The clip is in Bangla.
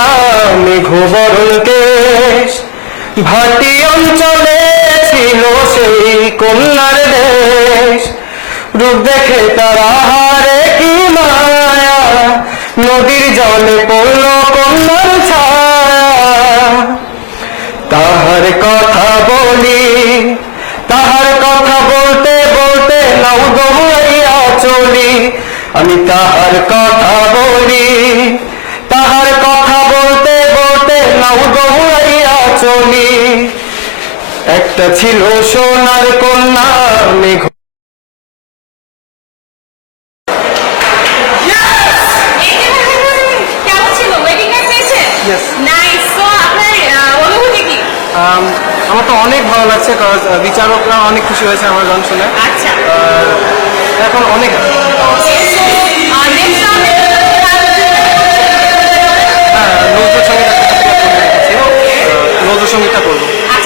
কন্যা মেঘবরণ ভাটি অঞ্চলে ছিল সেই কন্যার দেশ। রূপ দেখে তারা হারে কি মায়া। নদীর জলে পড়ল কন্যার ছায়া। তাহার কথা বলি, তাহার কথা বলতে বলতে নাও গমুয়াইয়া চলি। আমি তাহার কথা বলি একটা ছিল সোনার কন্যা মেঘ। আম, আমার তো অনেক ভালো লাগছে কারণ বিচারকরা অনেক খুশি হয়েছে আমার গান শুনে। আচ্ছা। এখন অনেক হ্যাঁ নজরুল সংগীত একটা রেখেছি নজরুল সঙ্গীতটা করব